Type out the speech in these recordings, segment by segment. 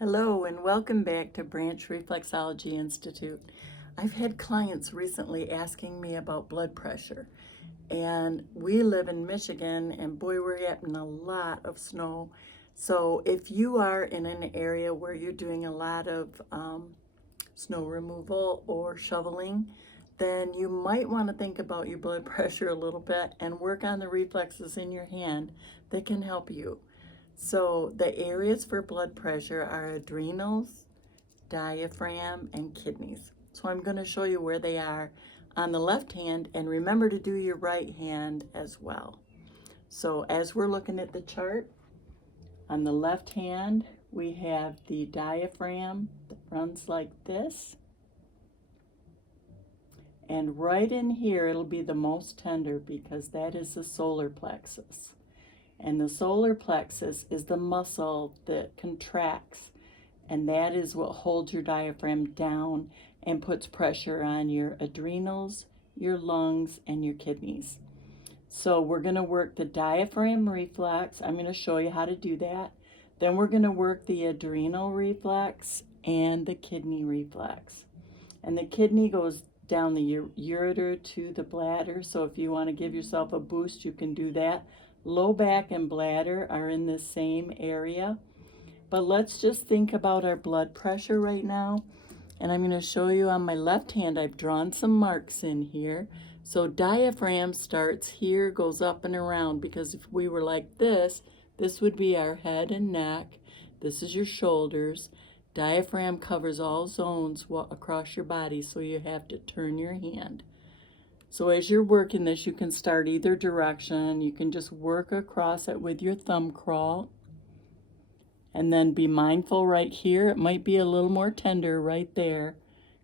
Hello and welcome back to Branch Reflexology Institute. I've had clients recently asking me about blood pressure, and we live in Michigan, and boy, we're getting a lot of snow. So if you are in an area where you're doing a lot of snow removal or shoveling, then you might want to think about your blood pressure a little bit and work on the reflexes in your hand that can help you. So the areas for blood pressure are adrenals, diaphragm, and kidneys. So I'm going to show you where they are on the left hand, and remember to do your right hand as well. So as we're looking at the chart, on the left hand, we have the diaphragm that runs like this. And right in here, it'll be the most tender because that is the solar plexus. And the solar plexus is the muscle that contracts, and that is what holds your diaphragm down and puts pressure on your adrenals, your lungs, and your kidneys. So we're going to work the diaphragm reflex. I'm going to show you how to do that. Then we're going to work the adrenal reflex and the kidney reflex. And the kidney goes down the ureter to the bladder. So if you want to give yourself a boost, you can do that. Low back and bladder are in the same area. But let's just think about our blood pressure right now. And I'm going to show you on my left hand, I've drawn some marks in here. So diaphragm starts here, goes up and around, because if we were like this would be our head and neck. This is your shoulders. Diaphragm covers all zones across your body, so you have to turn your hand. So as you're working this, you can start either direction. You can just work across it with your thumb crawl. And then be mindful right here. It might be a little more tender right there,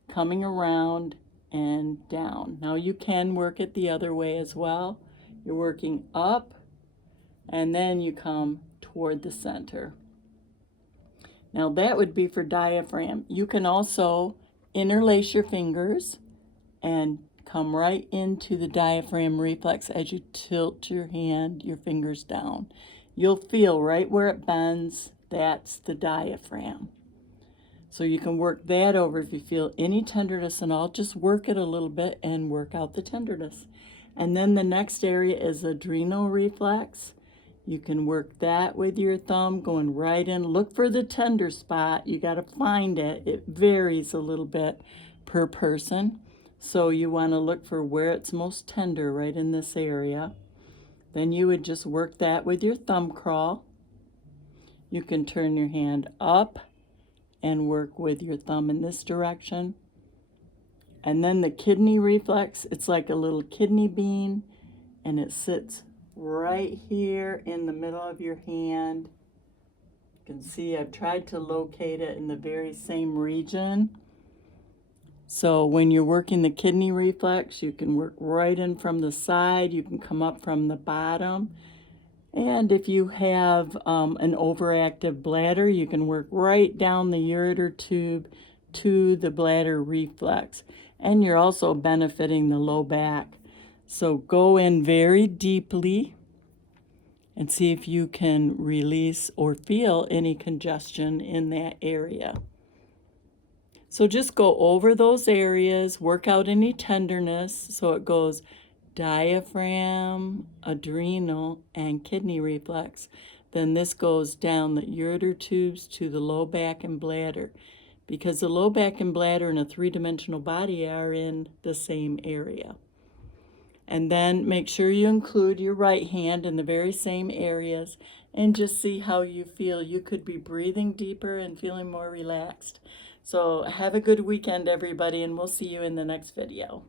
coming around and down. Now you can work it the other way as well. You're working up, and then you come toward the center. Now that would be for diaphragm. You can also interlace your fingers and come right into the diaphragm reflex as you tilt your hand, your fingers down. You'll feel right where it bends, that's the diaphragm. So you can work that over if you feel any tenderness, and I'll just work it a little bit and work out the tenderness. And then the next area is adrenal reflex. You can work that with your thumb going right in. Look for the tender spot. You got to find it. It varies a little bit per person. So you want to look for where it's most tender right in this area. Then you would just work that with your thumb crawl. You can turn your hand up and work with your thumb in this direction. And then the kidney reflex, it's like a little kidney bean, and it sits right here in the middle of your hand. You can see I've tried to locate it in the very same region. So when you're working the kidney reflex, you can work right in from the side, you can come up from the bottom. And if you have an overactive bladder, you can work right down the ureter tube to the bladder reflex. And you're also benefiting the low back. So go in very deeply and see if you can release or feel any congestion in that area. So just go over those areas, work out any tenderness. So it goes diaphragm, adrenal, and kidney reflex. Then this goes down the ureter tubes to the low back and bladder, because the low back and bladder in a three-dimensional body are in the same area. And then make sure you include your right hand in the very same areas and just see how you feel. You could be breathing deeper and feeling more relaxed. So have a good weekend, everybody, and we'll see you in the next video.